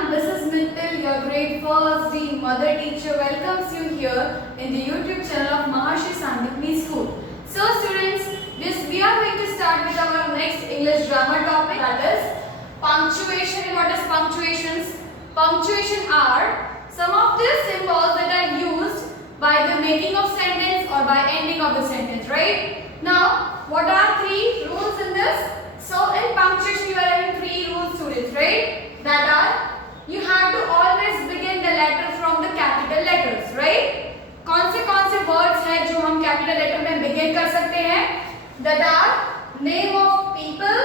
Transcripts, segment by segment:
everyone, this is Mittal, your grade 1st D mother teacher welcomes you here in the YouTube channel of Maharshi Sandipani School. So students, we are going to start with our next English grammar topic, that is punctuation. And what is punctuations? Punctuation are some of the symbols that are used by the making of sentence or by ending of the sentence, right? Now, what are three rules in this? So in punctuation you are having three rules, students, right? That are, you have to always begin the letter from the capital letters, right? कौन से words हैं जो हम capital letter में begin कर सकते हैं? That are name of people,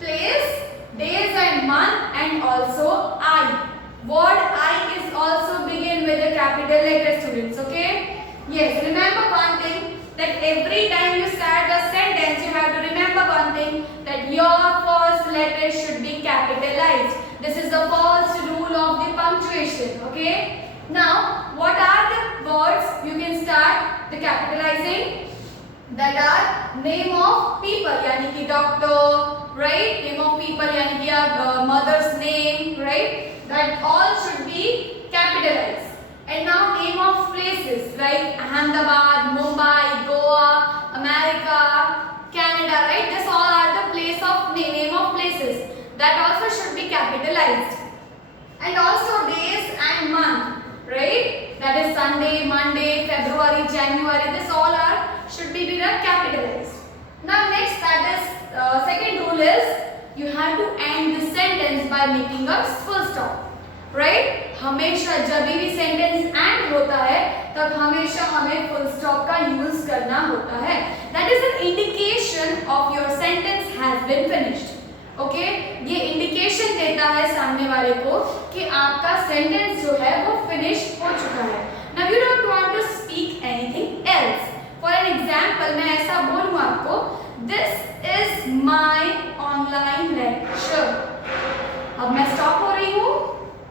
place, days and month, and also I. Word I is also begin with a capital letter, students, okay? Yes, remember one thing, that every time you start a sentence, you have to remember one thing, that your first letter should be capitalized. This is the first rule of the punctuation, okay? Now, what are the words you can start the capitalizing? That are name of people, यानी कि doctor, right? Name of people यानी कि mother's name, right? That all should be capitalized. And now name of places like Ahmedabad, Mumbai, Goa, America, Canada, right? This all are the place of name of places. That also should be capitalized. And also days and month, right? That is Sunday, Monday, February, January. This all are should be capitalized. Now next, that is second rule is you have to end the sentence by making a full stop, right? हमेशा जब भी sentence and होता है तब हमेशा हमें full stop का use करना होता है. That is an indication of your sentence has been finished. Okay, ये इंडिकेशन देता है सामने वाले को कि आपका सेंटेंस जो है वो फिनिश हो चुका है. Now you don't want to speak anything else. For an example मैं ऐसा बोलूं आपको, this is my online lecture. अब मैं स्टॉप हो रही हूं.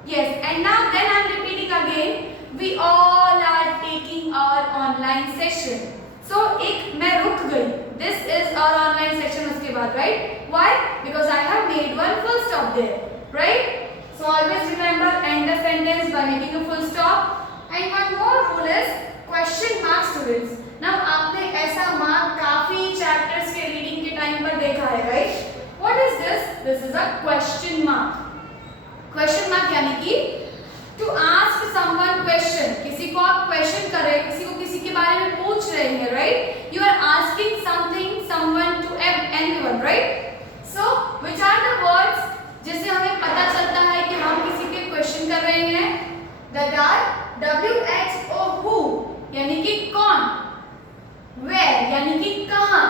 Yes, and now then I am repeating again. We all are taking our online session. So एक मैं रुक गई. This is our online session उसके बाद, right? Why? Because I have made one full stop there, right? So always remember end the sentence by making a full stop. And one more rule is question mark, students. Now आपने ऐसा mark काफी chapters के reading के time पर देखा है, right? What is this? This is a question mark. Question mark यानी कि टू आस्क समवन क्वेश्चन. किसी को आप क्वेश्चन कर रहे हैं, किसी को किसी के बारे में पूछ रहे हैं, right? You are asking something someone to anyone, right? So which are the words जिससे हमें पता चलता है कि हम किसी के क्वेश्चन कर रहे हैं? दैट आर WHO हु यानी कि कौन, वेयर यानी कि कहां,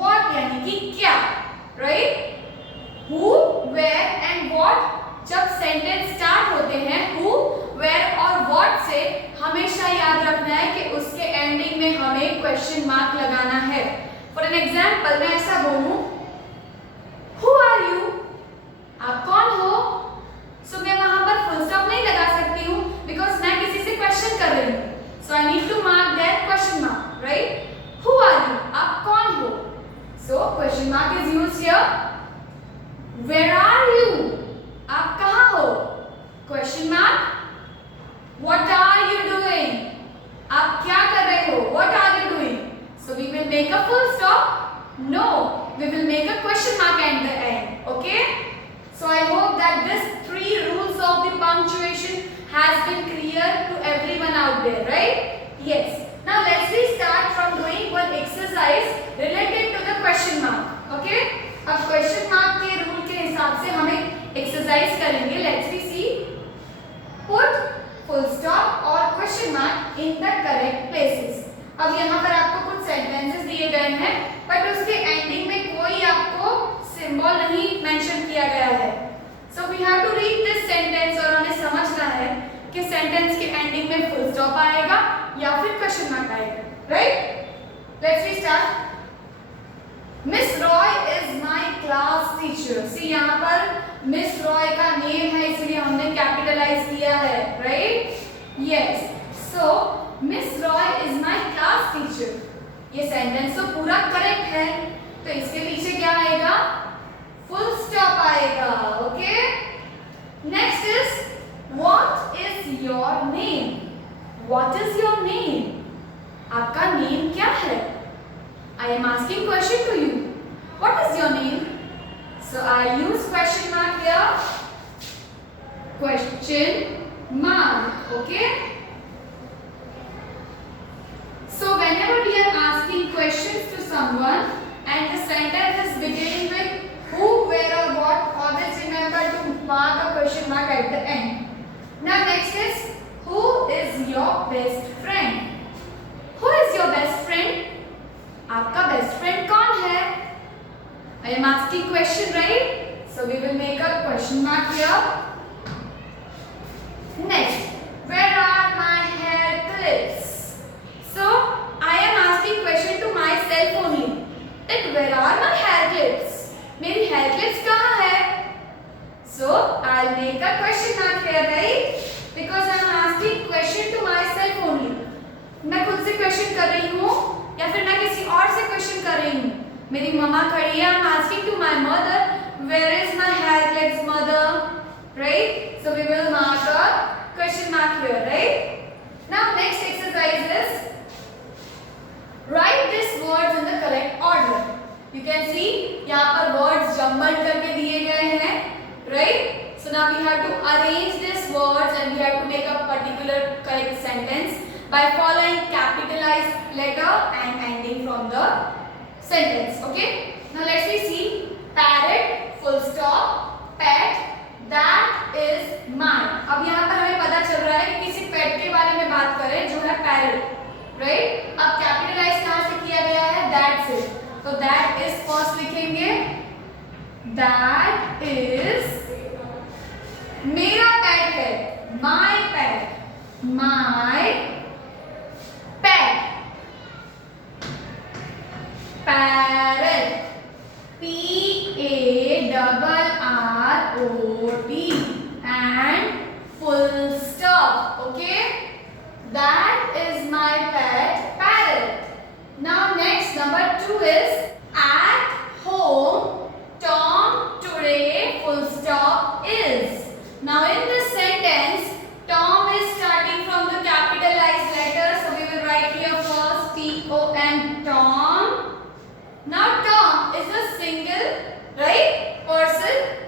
व्हाट यानी कि क्या, right? Who, where and what जब सेंटेंस स्टार्ट होते हैं हु, वेयर और व्हाट से हमेशा याद रखना है कि उसके एंडिंग में हमें क्वेश्चन मार्क लगाना है. फॉर एन एग्जांपल मैं ऐसा बोलूं, हु आर यू, आप कौन हो. सो मैं वहां पर फुल स्टॉप नहीं लगा सकती हूं बिकॉज मैं किसी से क्वेश्चन कर रही हूं. So I need to mark that question mark, right? Who are you, आप कौन हो. So question mark is used here. Where are you, आप कहाँ हो. Question mark. What are you doing, आप क्या कर रहे हो. What are you doing. So we will make a full stop. No, we will make a question mark at the end. Okay, so I hope that this three rules of the punctuation has been clear to everyone out there, right? Yes. Now let's we start from doing one exercise related to the question mark. Okay, अब question mark के rule के हिसाब से हमें exercise करेंगे. Let's we see. Put full stop और question mark in the correct places. अब यहाँ पर आपको कुछ सेंटेंसेस दिए गए हैं बट उसके एंडिंग में कोई आपको सिंबल नहीं मेंशन किया गया है. So we have to read this sentence और हमें समझना है कि सेंटेंस के एंडिंग में फुल स्टॉप आएगा या फिर क्वेश्चन मार्क आएगा, right? Let's we start. Miss Roy is my class teacher. See यहाँ पर मिस रॉय का नेम है इसलिए हमने कैपिटलाइज किया है, right? Yes. So miss Roy is my class teacher. ये सेंटेंस तो पूरा करेक्ट है, तो इसके पीछे क्या आएगा? फुल स्टॉप आएगा. Okay, next is What is your name? आपका नेम क्या है? I am asking question to you. What is your name? So I use question mark here. Question mark. Okay. So whenever we are asking questions to someone and the sentence is beginning with who, where or what, always remember to mark a question mark at the end. Now next is who is your best friend? Who is your best friend? आपका best friend कौन है? I am asking question, right? So we will make a question mark here. Next, where are my hair clips? So I am asking question to myself only. That where are my hair clips? मेरी hair clips कहाँ है? So I'll make a question mark here, right? Because I am asking question to myself only. मैं खुद से question कर रही हूँ या फिर मैं किसी और से question कर रही हूँ. मेरी मम्मा खड़ी है. I am asking to my mother, where is my hair clips, mother? Right? So we will mark a question mark here, right? Now next exercise is write these words in the correct order. You can see यहाँ पर words jumbled करके दिए गए हैं, right? So now we have to arrange these words and we have to make a particular correct sentence by following capitalized letter and ending from the sentence. Okay? Now let's see. Parrot, full stop, pet, that is mine. अब यहाँ पर हमें पता चल रहा है कि किसी pet के बारे में बात करें जो है parrot, right? अब capitalize कहाँ से किया गया है? That से. तो that is first लिखेंगे. That is मेरा pet है. My pet. My pet. Parrot. Parrot. And full stop. Okay? That is my pet parrot. Now next, number 2 is at home Tom today full stop is. Now in this sentence, Tom is starting from the capitalized letter. So we will write here first T-O-M, Tom. Now Tom is a single, right, person.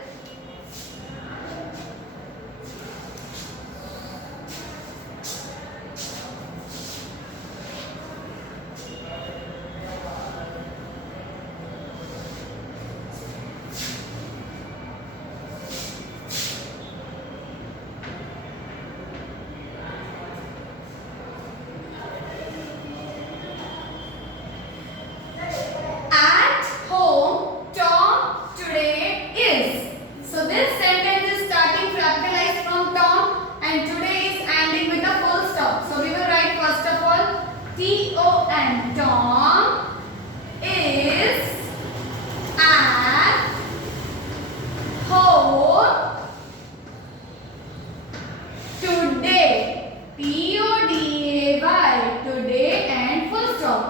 T-O-M, Tom is at home today. T-O-D-A-Y, today and full stop.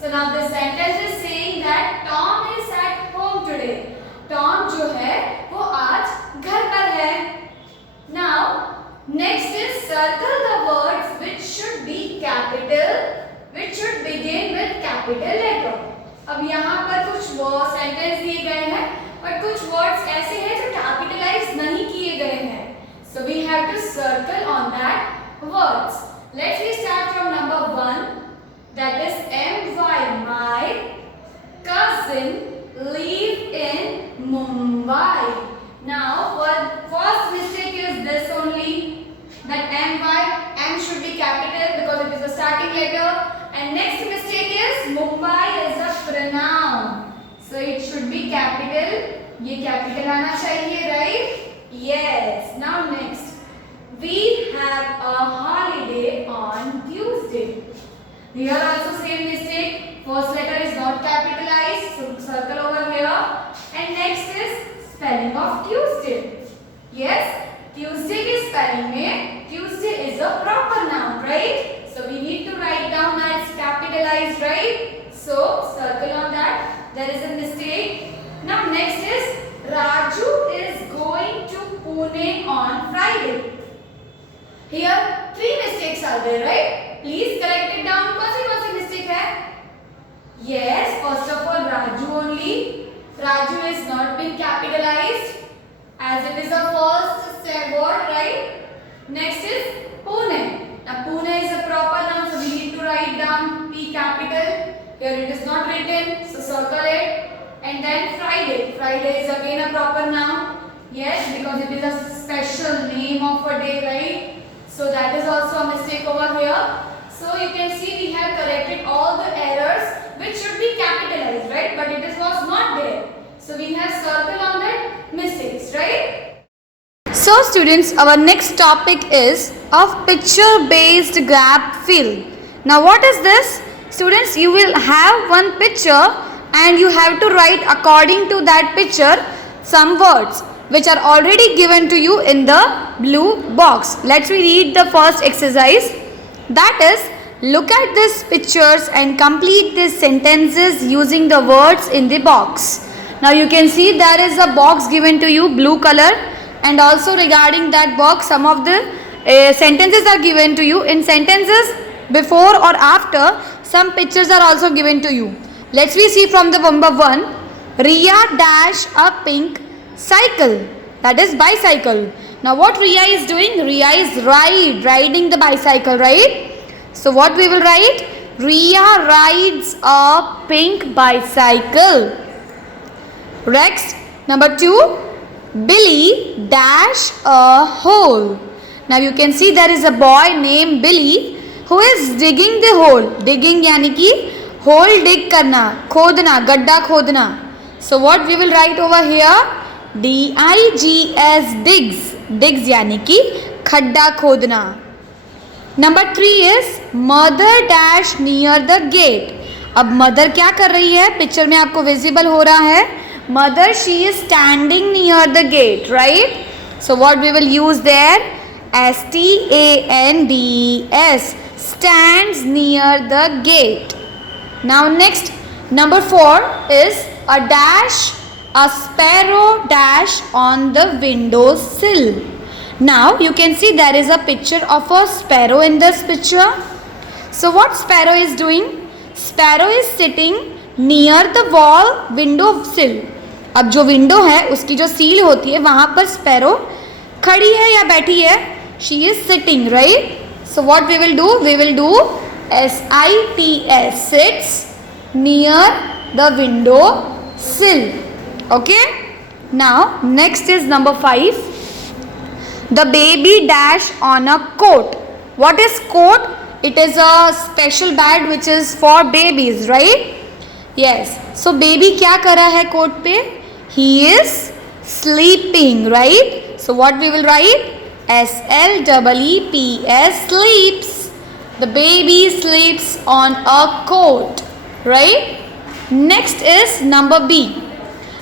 So now the sentence is saying that Tom is at home today. Tom जो है वो आज घर पर है. Now next is circle the words which should be capital, which should begin with capital letter. अब यहाँ पर कुछ सेंटेंस दिए गए हैं और कुछ वर्ड्स ऐसे हैं जो कैपिटलाइज नहीं किए गए हैं. So we have to circle on that words. Let's start from number 1. That is MY. My cousin live in Mumbai. Now first mistake is this only, that MY, M should be capital because it is the starting letter. And next mistake is Mumbai is a pronoun, so it should be capital. ये capital आना चाहिए, right? Yes. Now next, we have a holiday on Tuesday. Here also same mistake. First letter is not capitalized, so circle over here. And next is spelling of Tuesday. Yes, Tuesday के spelling में Tuesday is a proper noun, right? So we need to write down that it's capitalized, right? So circle on that. There is a mistake. Now next is Raju is going to Pune on Friday. Here 3 mistakes are there, right? Please correct it down. कौन सी mistake है? Yes, first of all Raju only. Raju is not been capitalized as it is a first word, right? Next is Pune. Now Pune is a proper noun, so we need to write down P capital. Here it is not written, so circle it. And then Friday. Friday is again a proper noun. Yes, because it is a special name of a day, right? So that is also a mistake over here. So you can see we have corrected all the errors which should be capitalized, right? But it was not there. So we have circle on that mistakes, right? So students, our next topic is of picture based graph fill. Now what is this? Students, you will have one picture and you have to write according to that picture some words which are already given to you in the blue box. Let's read the first exercise. That is, look at these pictures and complete these sentences using the words in the box. Now you can see there is a box given to you, blue color, and also regarding that box some of the sentences are given to you. In sentences before or after, some pictures are also given to you. Let's see from the number 1. Riya dash a pink cycle, that is bicycle. Now what Riya is doing? Riya is riding the bicycle, right? So what we will write? Riya rides a pink bicycle. Next, number 2. Billy dash a hole. Now you can see there is a boy named Billy who is digging the hole. Digging यानी कि hole dig करना, खोदना, गड्ढा खोदना. So what we will write over here? DIGS, digs. Digs यानी कि खड्डा खोदना. Number 3 is mother dash near the gate. अब mother क्या कर रही है? पिक्चर में आपको विजिबल हो रहा है. Mother, she is standing near the gate, right? So what we will use there? STANDS, stands near the gate. Now next, number 4 is a dash, a sparrow dash on the windowsill. Now you can see there is a picture of a sparrow in this picture. So what sparrow is doing? Sparrow is sitting near the wall windowsill. अब जो window है उसकी जो seal होती है वहाँ पर sparrow खड़ी है या बैठी है? She is sitting, right? So what we will do? We will do SITS, sits near the window sill. Okay? Now next is number 5. The baby dash on a coat. What is coat? It is a special bed which is for babies, right? Yes. So baby क्या कर रहा है coat पे? He is sleeping, right? So what we will write? SLEEPS, sleeps. The baby sleeps on a coat, right? Next is number B.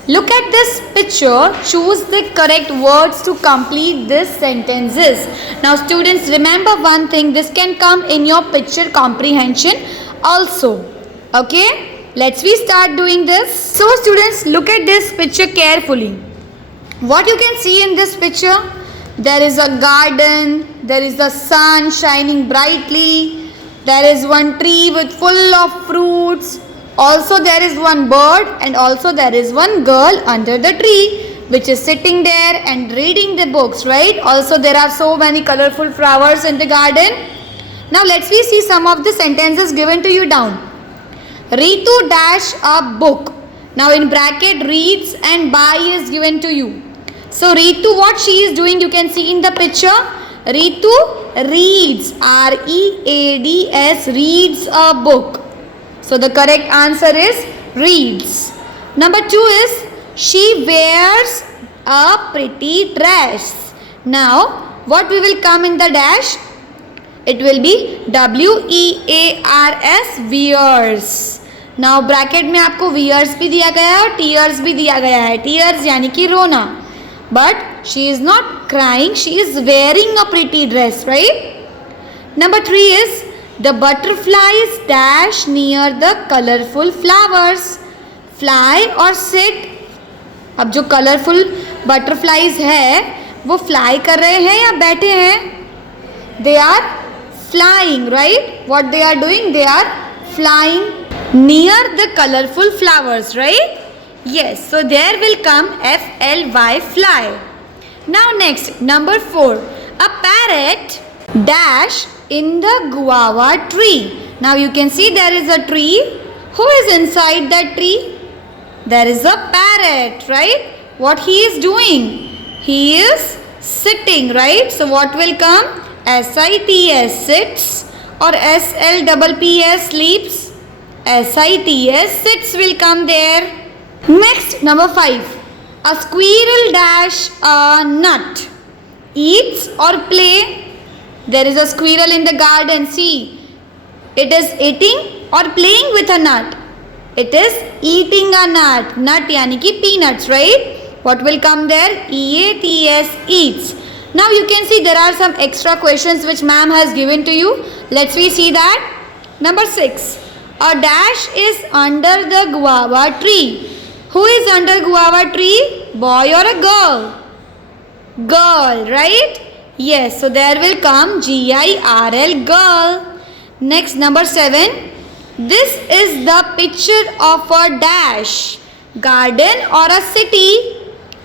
Look at this picture. Choose the correct words to complete these sentences. Now students, remember one thing. This can come in your picture comprehension also. Okay? Let's start doing this. So students, look at this picture carefully. What you can see in this picture? There is a garden. There is the sun shining brightly. There is one tree with full of fruits. Also there is one bird and also there is one girl under the tree which is sitting there and reading the books, right? Also there are so many colorful flowers in the garden. Now let's see some of the sentences given to you down. Ritu dash a book. Now in bracket reads and buy is given to you. So Ritu, what she is doing, you can see in the picture. Ritu reads, READS, reads a book. So the correct answer is reads. Number 2 is she wears a pretty dress. Now what we will come in the dash? It will be WEARS, wears. Now bracket में आपको wears भी दिया गया है और tears भी दिया गया है. Tears यानी कि रोना. But she is not crying. She is wearing a pretty dress, right? Number 3 is the butterflies dash near the colorful flowers. Fly और sit. अब जो colorful butterflies है वो fly कर रहे हैं या बैठे हैं? They are flying, right? What they are doing? They are flying near the colorful flowers, right? Yes, so there will come FLY, fly. Now next, number 4. A parrot dash in the guava tree. Now you can see there is a tree. Who is inside that tree? There is a parrot, right? What he is doing? He is sitting, right? So what will come? SITS, sits, or SLPPS, sleeps. SITS, sits will come there. Next, number 5. A squirrel dash a nut. Eats or play. There is a squirrel in the garden. See, it is eating or playing with a nut. It is eating a nut. Nut yani ki peanuts, right? What will come there? EATS, eats. Now you can see there are some extra questions which ma'am has given to you. Let's see that. Number 6. A dash is under the guava tree. Who is under guava tree? Boy or a girl? Girl, right? Yes, so there will come GIRL, girl. Next, number 7. This is the picture of a dash. Garden or a city?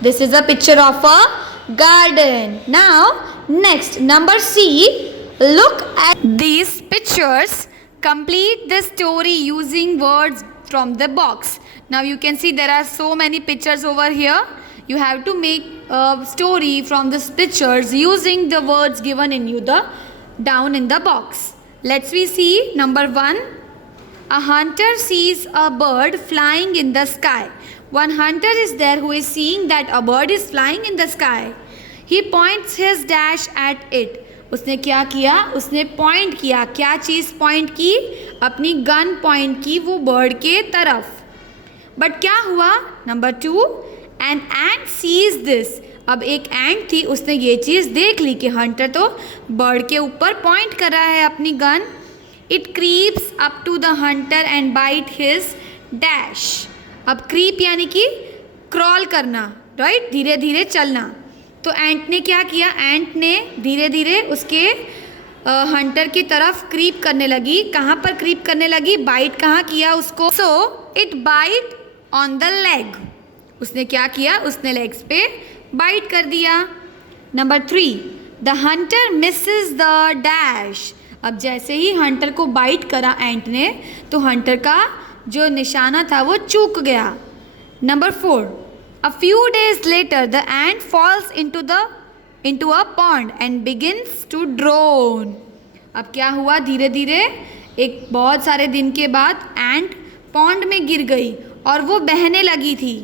This is a picture of a garden. Now, next, number C. Look at these pictures. Complete the story using words from the box. Now you can see there are so many pictures over here. You have to make a story from these pictures using the words given in you down in the box. Let's see. Number 1. A hunter sees a bird flying in the sky. One hunter is there who is seeing that a bird is flying in the sky. He points his dash at it. उसने क्या किया? उसने point किया. क्या चीज़ point की? अपनी gun point की वो बर्ड के तरफ. बट क्या हुआ? Number 2. An ant sees this. अब एक एंट थी, उसने ये चीज़ देख ली कि हंटर तो बर्ड के ऊपर पॉइंट कर रहा है अपनी gun. It creeps up to the hunter and bite his dash. अब क्रीप यानी कि क्रॉल करना, राइट? धीरे धीरे चलना. तो एंट ने क्या किया? एंट ने धीरे धीरे उसके हंटर की तरफ क्रीप करने लगी. कहाँ पर क्रीप करने लगी? बाइट कहाँ किया उसको? So it bite on the leg. उसने क्या किया? उसने लेग्स पे बाइट कर दिया. Number 3. The hunter misses the dash. अब जैसे ही हंटर को बाइट करा एंट ने, तो हंटर का जो निशाना था वो चूक गया. Number 4. A few days later, the ant falls into a pond and begins to drown. अब क्या हुआ? धीरे धीरे एक बहुत सारे दिन के बाद एंट पॉन्ड में गिर गई और वो बहने लगी थी.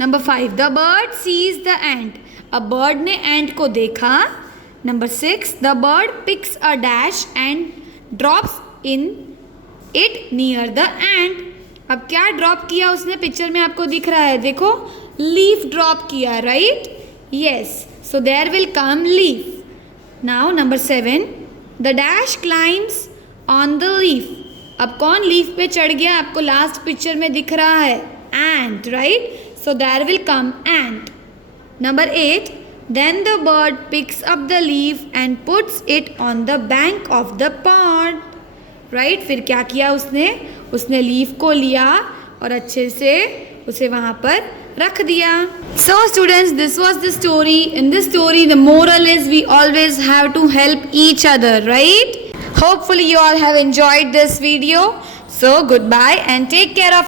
Number 5. The bird sees the ant. अब बर्ड ने एंट को देखा. Number 6. The bird picks a dash and drops in it near the ant. अब क्या ड्रॉप किया उसने? पिक्चर में आपको दिख रहा है, देखो, लीफ ड्रॉप किया, right? Yes, so there will come leaf. Now number 7. The dash climbs on the leaf. अब कौन लीफ पे चढ़ गया? आपको लास्ट पिक्चर में दिख रहा है, ant, right? So there will come ant. Number 8. Then the bird picks up the leaf and puts it on the bank of the pond. Right? फिर क्या किया उसने? उसने लीफ को लिया और अच्छे से उसे वहाँ पर रख दिया. So students, this was the story. In this story, the moral is we always have to help each other, right? Hopefully you all have enjoyed this video. So goodbye and take care of